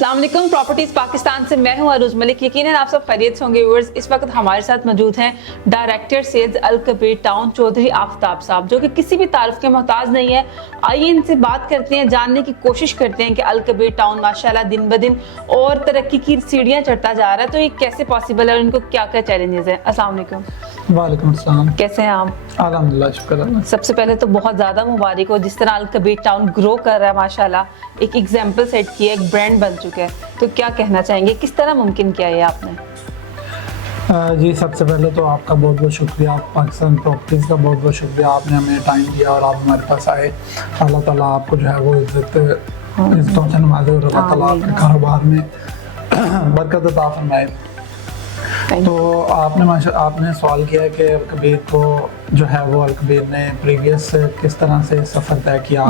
अस्सलाम वालेकुम, प्रॉपर्टीज पाकिस्तान से मैं हूं अरूज मलिक। यकीनन आप सब खैरियत से होंगे व्यूअर्स। इस वक्त हमारे साथ मौजूद हैं डायरेक्टर सेल्स अल कबीर टाउन चौधरी आफ्ताब साहब, जो कि किसी भी तारीफ के मोहताज नहीं है। आइए इनसे बात करते हैं, जानने की कोशिश करते हैं कि अल कबीर टाउन माशाल्लाह दिन ब दिन और तरक्की की सीढ़ियां चढ़ता जा रहा है, तो ये कैसे पॉसिबल है और इनको क्या क्या चैलेंजेस हैं। अस्सलाम वालेकुम। वालेकुम सलाम। कैसे हैं आप? अल्हम्दुलिल्लाह, शुक्र अल्लाह। सबसे पहले तो बहुत ज़्यादा मुबारक हो जिस तरह अल कबीर टाउन ग्रो कर रहा है माशाल्लाह, एक एग्जाम्पल सेट किया, एक ब्रांड बन चुका है। तो क्या कहना चाहेंगे, किस तरह मुमकिन किया है आपने? जी, सबसे पहले तो आपका बहुत बहुत शुक्रिया, आप पाकिस्तान प्रॉपर्टीज़ का बहुत बहुत शुक्रिया, आपने हमें टाइम दिया और आप हमारे पास आए। अल्लाह ताला आपको जो है वो इज़्ज़तों से नवाजे और अल्लाह ताला आपके कारोबार में बरकत अता फरमाए। तो आपने सवाल किया है कि अल कबीर को जो है वो अल कबीर ने प्रीवियस किस तरह से सफ़र तय किया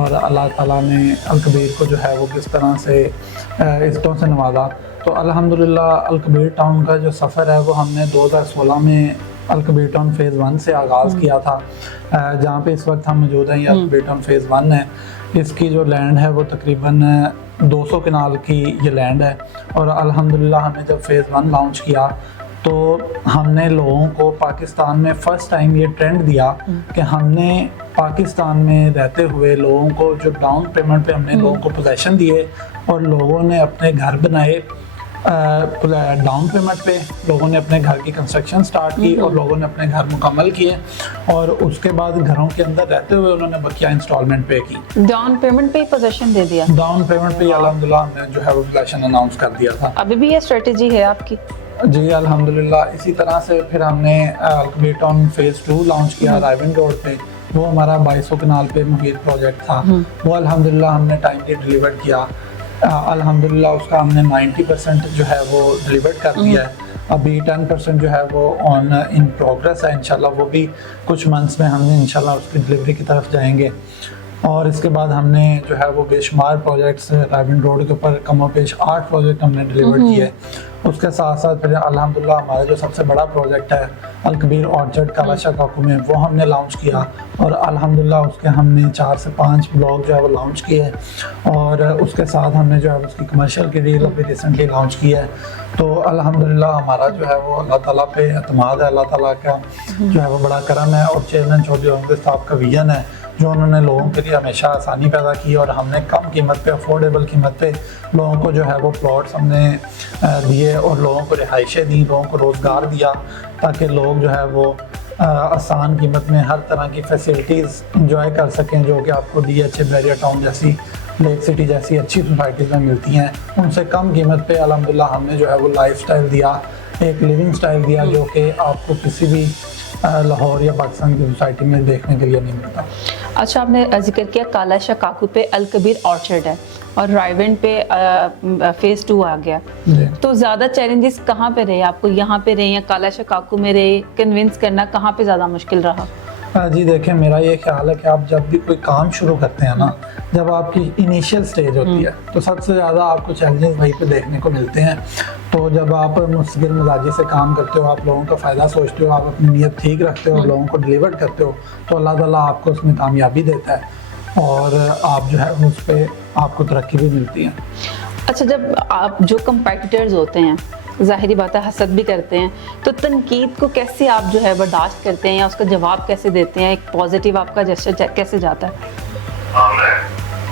और अल्लाह ताला ने अल कबीर को जो है वो किस तरह से इज़्ज़तों से नवाजा। तो अल्हम्दुलिल्लाह अल कबीर टाउन का जो सफ़र है वो हमने 2016 में अल कबीर टाउन फ़ेज़ 1 से आगाज़ किया था, जहाँ पे इस वक्त हम मौजूद हैं। ये अल कबीर टाउन फ़ेज़ 1 है। इसकी जो लैंड है वो तकरीबन 200 कनाल की ये लैंड है। और अल्हम्दुलिल्लाह हमने जब फ़ेज़ 1 लॉन्च किया तो हमने लोगों को पाकिस्तान में फ़र्स्ट टाइम ये ट्रेंड दिया कि हमने पाकिस्तान में रहते हुए लोगों को जो डाउन पेमेंट पे हमने लोगों को पोजेसन दिए और लोगों ने अपने घर बनाए डाउन पेमेंट पे, लोगों ने अपने घर की कंस्ट्रक्शन स्टार्ट की और लोगों ने अपने घर मुकम्मल किए और उसके बाद घरों के अंदर रहते हुए उन्होंने बकिया इंस्टॉलमेंट पे की। डाउन पेमेंट पे पोजीशन दे दिया? डाउन पेमेंट पे अल्हम्दुलिल्लाह हमने जो है वो पोजीशन अनाउंस कर दिया था। अभी भी ये स्ट्रेटजी है आपकी? जी अल्हम्दुलिल्लाह। इसी तरह से फिर हमने अल कबीर टाउन फ़ेज़ 2 लॉन्च किया राइविंग रोड पे। वो हमारा 2200 कनाल पे मुहित प्रोजेक्ट था। वो अल्हम्दुलिल्लाह हमने टाइमली डिलीवर किया। अल्हम्दुलिल्लाह उसका हमने 90% जो है वो डिलीवर कर दिया है। अभी 10% जो है वो ऑन इन प्रोग्रेस है। इंशाल्लाह वो भी कुछ मंथ्स में हमने इंशाल्लाह उसकी डिलीवरी की तरफ जाएंगे। और इसके बाद हमने जो है वो बेशुमार प्रोजेक्ट्स राइविंग रोड के ऊपर कमोपेश 8 प्रोजेक्ट हमने डिलीवर किए। उसके साथ साथ फिर अल्हम्दुलिल्लाह हमारा जो सबसे बड़ा प्रोजेक्ट है अल कबीर ऑर्चर्ड कालाशाह काकू में, वो हमने लॉन्च किया और अल्हम्दुलिल्लाह उसके हमने 4 से 5 ब्लॉक जो है वो लॉन्च किए। और उसके साथ हमने जो है उसकी कमर्शियल की डील अभी रिसेंटली लॉन्च की है। तो अल्हम्दुलिल्लाह हमारा जो है वो अल्लाह ताला पे एतमाद है, अल्लाह ताला का जो है वो बड़ा करम है और चेयरमैन चौधरी अहमद साहब का विजन है जो उन्होंने लोगों के लिए हमेशा आसानी पैदा की और हमने कम कीमत पे, अफोर्डेबल कीमत पे लोगों को जो है वो प्लॉट्स हमने दिए और लोगों को रिहाइशें दी, लोगों को रोज़गार दिया ताकि लोग जो है वो आसान कीमत में हर तरह की फैसिलिटीज़ इंजॉय कर सकें, जो कि आपको DH बैरियर टाउन जैसी, लेक सिटी जैसी अच्छी सोसाइटीज़ में मिलती हैं। उनसे कम कीमत पे अल्हम्दुलिल्लाह हमने जो है वो लाइफस्टाइल दिया, एक लिविंग स्टाइल दिया जो कि आपको किसी भी लाहौर या पाकिस्तान की सोसाइटी में देखने के लिए नहीं मिलता। अच्छा, आपने जिक्र किया कालाशाह काकू पे अल कबीर ऑर्चर्ड है और राइवेंड पे फ़ेज़ 2 आ गया, तो ज़्यादा चैलेंजेस कहाँ पे रहे आपको? यहाँ पे रहे या कालाशाह काकू में रहे? कन्विंस करना कहाँ पे ज़्यादा मुश्किल रहा? जी देखिए, मेरा ये ख्याल है कि आप जब भी कोई काम शुरू करते हैं ना, जब आपकी इनिशियल स्टेज होती है तो सबसे ज़्यादा आपको चैलेंजेस वहीं पे देखने को मिलते हैं। तो जब आप मुस्तकिल मिजाजी से काम करते हो, आप लोगों का फ़ायदा सोचते हो, आप अपनी नीयत ठीक रखते हो, लोगों को डिलीवर करते हो, तो अल्लाह ताला आपको उसमें कामयाबी देता है और आप जो है उस पर आपको तरक्की भी मिलती है। अच्छा, जब आप जो कंपेटिटर्स होते हैं, ज़ाहिरी बात है हसद भी करते हैं, तो तनकीद को कैसे आप जो है बर्दाश्त करते हैं या उसका जवाब कैसे देते हैं? एक पॉजिटिव आपका जेस्चर कैसे जाता है?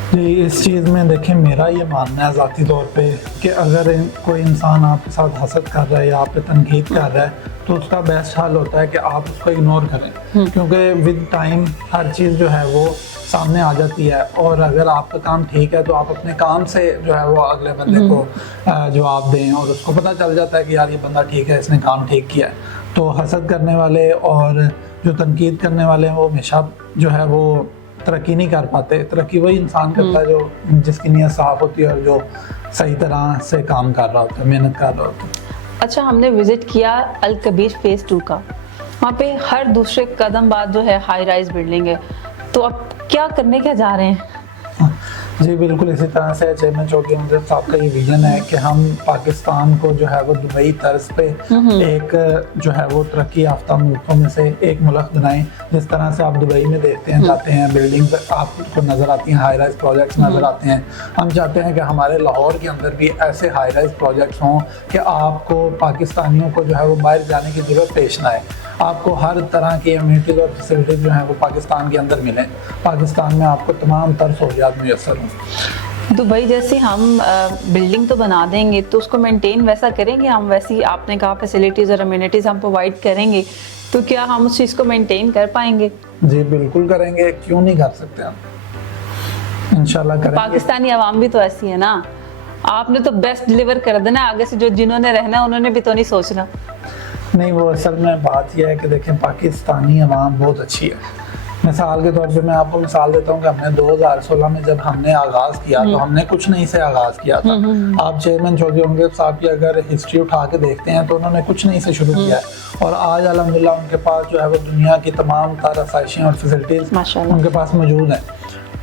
जी, इस चीज़ में देखिए मेरा ये मानना है ज़ाती तौर पे कि अगर कोई इंसान आपके साथ हसद कर रहा है या आप पे तनकीद कर रहा है तो उसका बेस्ट हल होता है कि आप उसको इग्नोर करें, क्योंकि विद टाइम हर चीज़ जो है वो सामने आ जाती है। और अगर आपका काम ठीक है तो आप अपने काम से जो है वो अगले बंदे को जवाब दें और उसको पता चल जाता है कि यार ये बंदा ठीक है, इसने काम ठीक किया है। तो हसद करने वाले और जो तनकीद करने वाले हैं वो हमेशा जो है वो तरक्की नहीं कर पाते। तरक्की वही इंसान करता है जो जिसकी नीयत साफ़ होती है और जो सही तरह से काम कर रहा होता है, मेहनत कर रहा होता है। अच्छा, हमने विज़िट किया अल कबीर फ़ेज़ 2 का, वहाँ पे हर दूसरे कदम बाद जो है हाई राइज बिल्डिंग है, तो अब क्या करने क्या जा रहे हैं? जी बिल्कुल इसी तरह से चेयरमैन चौधरी अहमद साहब का ये विजन है कि हम पाकिस्तान को जो है वो दुबई तर्ज पे एक जो है वो तरक्की याफ्ता मुल्कों में से एक मुल्क बनाएं। जिस तरह से आप दुबई में देखते हैं जाते हैं बिल्डिंग्स आपको नज़र आती हैं, हाई राइज प्रोजेक्ट्स नज़र आते हैं। हम चाहते हैं कि हमारे लाहौर के अंदर भी ऐसे हाई राइज प्रोजेक्ट्स हों कि आपको पाकिस्तानियों को जो है वो बाहर जाने की ज़रूरत पेश ना आए। आपको हर तरह की अम्यूनिटीज़ और फैसिलिटीज़ जो हैं वो पाकिस्तान के अंदर मिलें। पाकिस्तान में आपको तमाम तर सहूलियात मुयसर हों। दुबई जैसी हम बिल्डिंग तो बना देंगे तो उसको मेंटेन वैसा करेंगे हम, वैसी आपने कहा फैसिलिटीज़ और अम्यूनिटीज़ हम प्रोवाइड करेंगे, तो क्या हम उस चीज़ को मेंटेन कर पाएंगे? जी बिल्कुल करेंगे, क्यों नहीं कर सकते हम, इंशाल्लाह करेंगे। पाकिस्तानी आवाम भी तो ऐसी है ना, आपने तो बेस्ट डिलीवर कर देना, आगे से जो जिन्होंने रहना उन्होंने भी तो नहीं सोचना। नहीं, वो असल में बात यह है कि देखें पाकिस्तानी अवाम बहुत अच्छी है। मिसाल के तौर पे मैं आपको मिसाल देता हूँ कि हमने 2016 में जब हमने आगाज़ किया तो हमने कुछ नहीं से आगाज़ किया था। आप चेयरमैन चौधरी अहमद साहब की अगर हिस्ट्री उठा के देखते हैं तो उन्होंने कुछ नहीं से शुरू किया है और आज अल्हम्दुलिल्लाह उनके पास जो है वो दुनिया की तमाम तर आसाइशें और फैसिलिटीज़ उनके पास मौजूद हैं।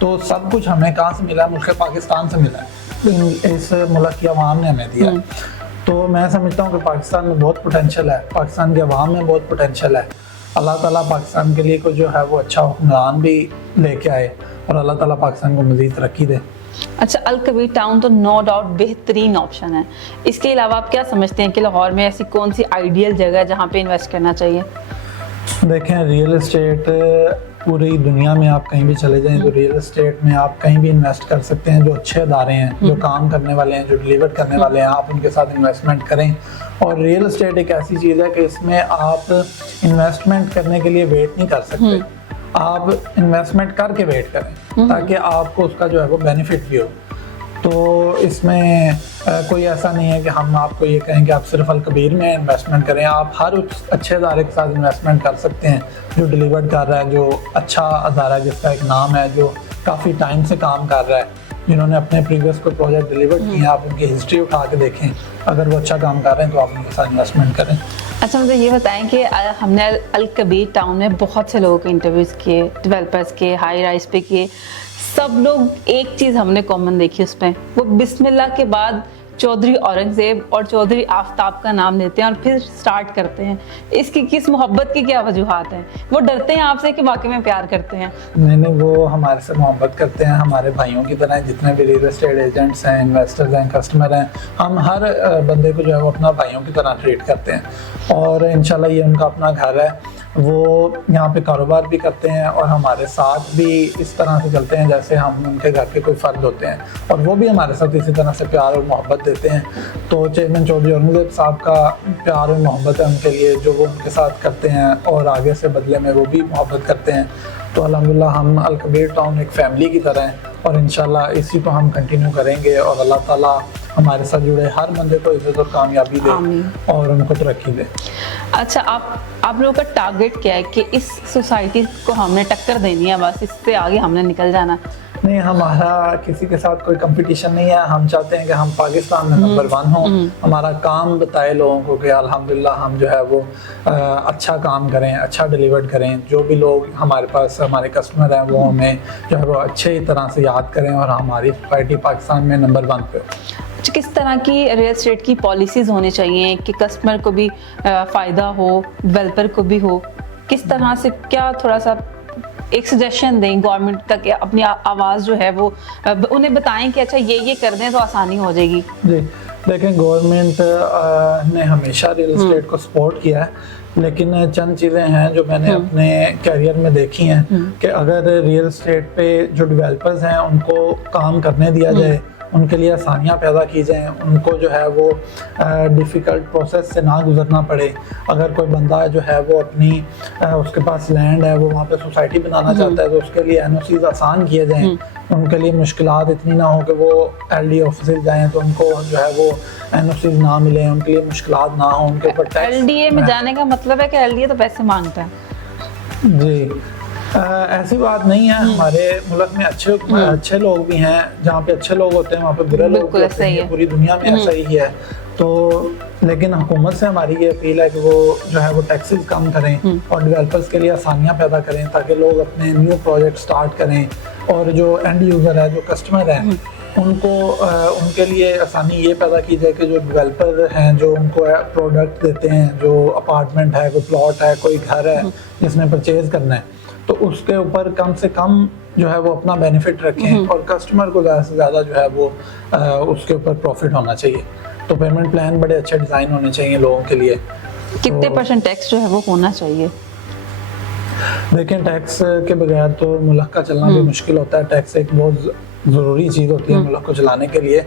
तो सब कुछ हमें कहाँ से मिला है? मुल्क पाकिस्तान से मिला है, इस मुल्क की आवाम ने हमें दिया है। तो मैं समझता हूँ कि पाकिस्तान में बहुत पोटेंशियल है, पाकिस्तान के अवाम में बहुत पोटेंशियल है। अल्लाह ताला पाकिस्तान के लिए को जो है वो अच्छा हुक्मरान भी लेके आए और अल्लाह ताला पाकिस्तान को मज़ीद तरक्की दे। अच्छा, अल कबीर टाउन तो नो डाउट बेहतरीन ऑप्शन है, इसके अलावा आप क्या समझते हैं कि लाहौर में ऐसी कौन सी आइडियल जगह है जहाँ पे इन्वेस्ट करना चाहिए? देखें, रियल एस्टेट पूरी दुनिया में आप कहीं भी चले जाएं तो रियल एस्टेट में आप कहीं भी इन्वेस्ट कर सकते हैं। जो अच्छे अदारे हैं, जो काम करने वाले हैं, जो डिलीवर करने वाले हैं, आप उनके साथ इन्वेस्टमेंट करें। और रियल एस्टेट एक ऐसी चीज़ है कि इसमें आप इन्वेस्टमेंट करने के लिए वेट नहीं कर सकते, आप इन्वेस्टमेंट करके वेट करें ताकि आपको उसका जो है वो बेनिफिट भी हो। तो इसमें कोई ऐसा नहीं है कि हम आपको ये कहें कि आप सिर्फ अल कबीर में इन्वेस्टमेंट करें। आप हर उस अच्छे अदारे के साथ इन्वेस्टमेंट कर सकते हैं जो डिलीवर कर रहा है, जो अच्छा अदारा है, जिसका एक नाम है, जो काफ़ी टाइम से काम कर रहा है, जिन्होंने अपने प्रीवियस कोई प्रोजेक्ट डिलीवर किए हैं। आप उनकी हिस्ट्री उठा के देखें, अगर वो अच्छा काम कर रहे हैं तो आप उनके साथ इन्वेस्टमेंट करें। अच्छा, मुझे ये बताएं कि हमने अल कबीर टाउन में बहुत से लोगों के इंटरव्यूज़ किए, डेवलपर्स के, हाई राइज पे किए, सब लोग एक चीज़ हमने कॉमन देखी उसमें, वो बिस्मिल्लाह के बाद चौधरी औरंगज़ेब और चौधरी आफ्ताब का नाम लेते हैं और फिर स्टार्ट करते हैं। इसकी किस मोहब्बत की क्या वजूहात हैं? वो डरते हैं आपसे कि वाकई में प्यार करते हैं? नहीं, वो हमारे से मोहब्बत करते हैं, हमारे भाइयों की तरह। जितने भी रियल एस्टेट एजेंट्स हैं, इन्वेस्टर्स हैं, कस्टमर हैं, हम हर बंदे को जो है वो अपना भाइयों की तरह ट्रीट करते हैं और इंशाल्लाह ये उनका अपना घर है। वो यहाँ पे कारोबार भी करते हैं और हमारे साथ भी इस तरह से चलते हैं जैसे हम उनके घर के कोई फ़र्द होते हैं और वो भी हमारे साथ इसी तरह से प्यार और मोहब्बत देते हैं। तो चेयरमैन चौधरी औरंगज़ेब साहब का प्यार और मोहब्बत है उनके लिए, जो वो उनके साथ करते हैं और आगे से बदले में वो भी मोहब्बत करते हैं। तो अल्हम्दुलिल्लाह हम अल कबीर टाउन एक फ़ैमिली की तरह हैं और इंशाल्लाह इसी को हम कंटिन्यू करेंगे और अल्लाह ताला हमारे साथ जुड़े हर बंदे को इज़्ज़त और कामयाबी दे और उनको तरक्की दे। अच्छा, आप लोगों का टारगेट क्या है कि इस सोसाइटी को हमने टक्कर देनी है, बस इससे आगे हमने निकल जाना? नहीं, हमारा किसी के साथ कोई कंपटीशन नहीं है। हम चाहते हैं कि हम पाकिस्तान में नंबर 1 हों। हमारा काम बताए लोगों को कि अल्हम्दुलिल्लाह हम जो है वो अच्छा काम करें, अच्छा डिलीवर करें। जो भी लोग हमारे पास हमारे कस्टमर हैं वो हमें जो है वो अच्छे तरह से याद करें और हमारी सोसाइटी पाकिस्तान में नंबर 1 पे हो। किस तरह की रियल एस्टेट की पॉलिसीज़ होनी चाहिए कि कस्टमर को भी फ़ायदा हो, डेवलपर को भी हो? किस तरह से, क्या थोड़ा सा एक सजेशन दें गवर्नमेंट तक, अपनी आवाज़ जो है वो उन्हें बताएं कि अच्छा ये कर दें तो आसानी हो जाएगी? जी देखें, गवर्नमेंट ने हमेशा रियल एस्टेट को सपोर्ट किया है, लेकिन चंद चीज़ें हैं जो मैंने अपने कैरियर में देखी हैं कि अगर रियल एस्टेट पे जो डेवलपर्स हैं उनको काम करने दिया जाए, उनके लिए आसानियाँ पैदा की जाएँ, उनको जो है वो डिफ़िकल्ट प्रोसेस से ना गुजरना पड़े। अगर कोई बंदा जो है वो अपनी उसके पास लैंड है, वो वहाँ पे सोसाइटी बनाना चाहता है तो उसके लिए एनओसीज़ आसान किए जाएँ, उनके लिए मुश्किलात इतनी ना हो कि वो एलडी ऑफिस जाएँ तो उनको जो है वो एनओसीज़ ना मिले, उनके लिए मुश्किलात ना हो, उनके ऊपर टैक्स। एलडीए में जाने का मतलब है कि एलडीए तो पैसे मांगता है। जी, ऐसी बात नहीं है, हमारे मुल्क में अच्छे लोग भी हैं, जहाँ पे अच्छे लोग होते हैं वहाँ पे बुरे लोग बिल्कुल भी ऐसा होते ही हैं, है। पूरी दुनिया में ऐसा ही है। तो लेकिन हुकूमत से हमारी ये अपील है कि वो जो है वो टैक्सेस कम करें और डेवलपर्स के लिए आसानियाँ पैदा करें, ताकि लोग अपने न्यू प्रोजेक्ट स्टार्ट करें और जो एंड यूज़र है, जो कस्टमर है, उनको उनके लिए आसानी ये पैदा की जाए कि जो डेवलपर हैं, जो उनको प्रोडक्ट देते हैं, जो अपार्टमेंट है, कोई प्लॉट है, कोई घर है जिसने परचेज करना है, तो उसके ऊपर कम से कम जो है वो अपना बेनिफिट रखें और कस्टमर को ज़्यादा से ज़्यादा जो है वो उसके ऊपर प्रॉफिट होना चाहिए। तो पेमेंट प्लान बड़े अच्छे डिज़ाइन होने चाहिए लोगों के लिए। कितने % टैक्स जो है वो होना चाहिए? देखें, टैक्स के बगैर तो मुल्क का चलना भी मुश्किल होता है। टैक्स एक बहुत ज़रूरी चीज़ होती है मुल्क को चलाने के लिए।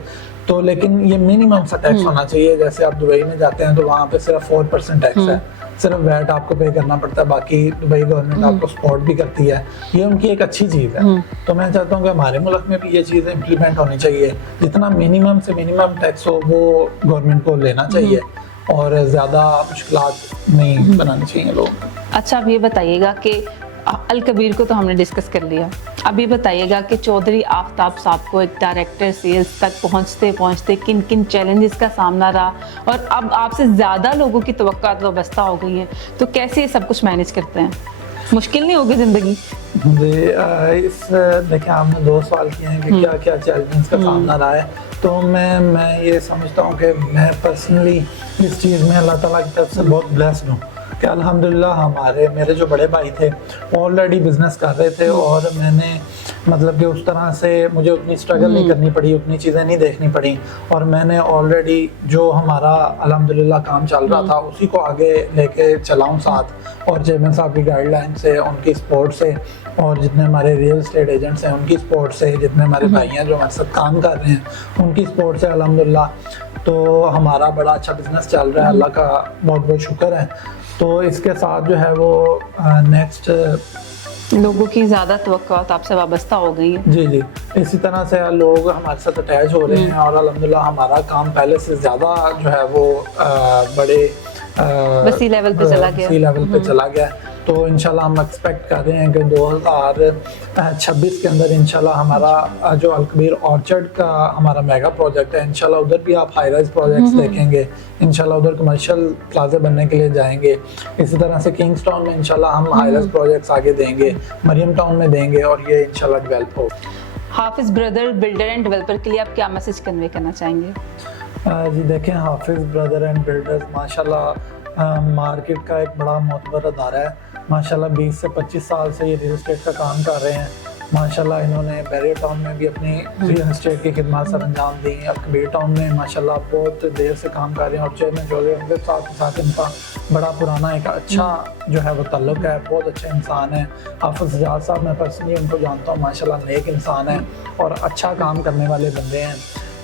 तो लेकिन ये मिनिमम सा टैक्स होना चाहिए। जैसे आप दुबई में जाते हैं तो वहाँ पे सिर्फ 4% टैक्स है, सिर्फ वैट आपको पे करना पड़ता है, बाकी दुबई गवर्नमेंट आपको सपोर्ट भी करती है। ये उनकी एक अच्छी चीज़ है। तो मैं चाहता हूँ कि हमारे मुल्क में भी ये चीज़ें इम्प्लीमेंट होनी चाहिए। जितना मिनिमम से मिनिमम टैक्स हो वो गवर्नमेंट को लेना चाहिए और ज़्यादा मुश्किलात नहीं बनानी चाहिए लोगों को। अच्छा, अब ये बताइएगा कि अल कबीर को तो हमने डिस्कस कर लिया, अब ये बताइएगा कि चौधरी आफ्ताब साहब को एक डायरेक्टर सेल्स तक पहुंचते पहुंचते किन किन चैलेंजेस का सामना रहा, और अब आपसे ज़्यादा लोगों की तवक्कुआत वाबस्ता हो गई हैं, तो कैसे ये सब कुछ मैनेज करते हैं? मुश्किल नहीं होगी ज़िंदगी? देखिए, आपने 2 सवाल किए हैं कि क्या क्या चैलेंजेस का सामना रहा है। तो मैं ये समझता हूँ कि मैं पर्सनली इस चीज़ में अल्लाह ताला की तरफ से बहुत ब्लेस्ड हूँ कि अल्हम्दुलिल्लाह मेरे जो बड़े भाई थे ऑलरेडी बिजनेस कर रहे थे और मैंने मतलब कि उस तरह से मुझे उतनी स्ट्रगल नहीं करनी पड़ी, उतनी चीज़ें नहीं देखनी पड़ी, और मैंने ऑलरेडी जो हमारा अल्हम्दुलिल्लाह काम चल रहा था उसी को आगे लेके चलाऊँ साथ। और चेयरमैन साहब की गाइडलाइन से, उनकी सपोर्ट से, और जितने हमारे रियल एस्टेट एजेंट्स हैं उनकी सपोर्ट से, जितने हमारे भाई हैं जो हमारे साथ काम कर रहे हैं उनकी सपोर्ट से अल्हम्दुलिल्लाह तो हमारा बड़ा अच्छा बिजनेस चल रहा है। अल्लाह का बहुत बहुत शुक्र है। तो इसके साथ जो है वो नेक्स्ट लोगों की ज़्यादा तवक्कुआत आपसे वाबस्ता हो गई है। जी, इसी तरह से लोग हमारे साथ अटैच हो रहे हैं और अल्हम्दुलिल्लाह हमारा काम पहले से ज़्यादा जो है वो बड़े वसी लेवल पे चला गया। तो इंशाल्लाह हम एक्सपेक्ट कर रहे हैं कि 2026 के अंदर इंशाल्लाह हमारा जो अल कबीर ऑर्चर्ड का हमारा मेगा प्रोजेक्ट है, इंशाल्लाह उधर भी आप हाई राइज प्रोजेक्ट्स देखेंगे। इंशाल्लाह उधर कमर्शियल प्लाजे बनने के लिए जाएंगे। इसी तरह से किंग्सटाउन में इंशाल्लाह हम हाई राइज प्रोजेक्ट्स आगे देंगे, मरियम टाउन में देंगे, और ये इंशाल्लाह डेवलप हो। हाफिज ब्रदर बिल्डर एंड डेवलपर के लिए आप क्या मैसेज कन्वे करना चाहेंगे? जी देखें, हाफिज ब्रदर एंड बिल्डर्स माशाल्लाह मार्केट का एक बड़ा मोतबर अदारा है। माशाल्लाह 20 से 25 साल से ये रियल एस्टेट का काम कर रहे हैं। माशाल्लाह इन्होंने बैरियर टाउन में भी अपनी रियल एस्टेट की खिदमत सर अंजाम दी। अल कबीर टाउन में माशाल्लाह बहुत देर से काम कर रहे हैं और चेयरमैन चौधरी उनके साथ इनका बड़ा पुराना एक अच्छा जो है वो ताल्लुक है। बहुत अच्छे इंसान है हाफिज सजाद साहब, मैं पर्सनली उनको जानता हूँ। माशाल्लाह नेक इंसान है और अच्छा काम करने वाले बंदे हैं।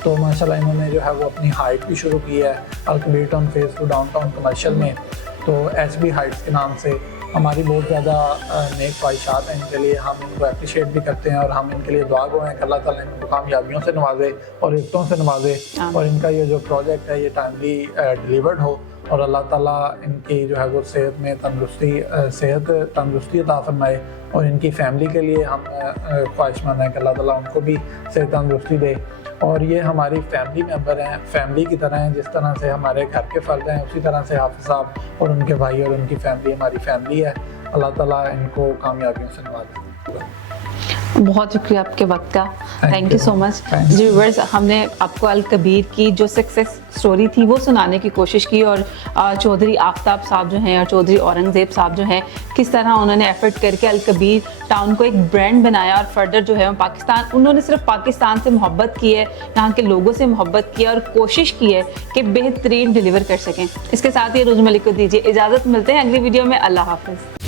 तो माशाल्लाह इन्होंने जो है वो अपनी हाइट भी शुरू की है Al Kabir town phase 2 downtown commercial में, तो HB हाइट्स के नाम से। हमारी बहुत ज़्यादा नेक ख्वाहिशात हैं इनके लिए, हम इनको अप्रिशिएट भी करते हैं और हम इनके लिए दुआ गो हैं कि अल्लाह ताला इनको कामयाबियों से नवाजे और इज़्ज़तों से नवाजे, और इनका ये जो प्रोजेक्ट है ये टाइमली डिलीवर्ड हो, और अल्लाह ताला इनकी जो है वो सेहत में तंदुरुस्ती अता फरमाए, और इनकी फैमिली के लिए हम ख्वाहिशमंद हैं कि अल्लाह ताला उनको भी सेहत तंदुरुस्ती दे। और ये हमारी फैमिली मेम्बर हैं, फैमिली की तरह हैं। जिस तरह से हमारे घर के फ़र्द हैं उसी तरह से हाफिज़ साहब और उनके भाई और उनकी फैमिली हमारी फैमिली है। अल्लाह ताला इनको कामयाबियों से नवाजे। बहुत शुक्रिया आपके वक्त का, thank you so much. Viewers, हमने आपको अल कबीर की जो सक्सेस स्टोरी थी वो सुनाने की कोशिश की, और चौधरी आफ्ताब साहब जो हैं और चौधरी औरंगज़ेब साहब जो हैं, किस तरह उन्होंने एफर्ट करके अल कबीर टाउन को एक ब्रांड बनाया, और फर्दर जो है पाकिस्तान, उन्होंने सिर्फ पाकिस्तान से मोहब्बत की है, यहाँ के लोगों से मोहब्बत की है और कोशिश की है कि बेहतरीन डिलीवर कर सकें। इसके साथ ही रोज़ मलिक को दीजिए इजाज़त, मिलते हैं अगली वीडियो में। अल्लाह हाफ़िज़।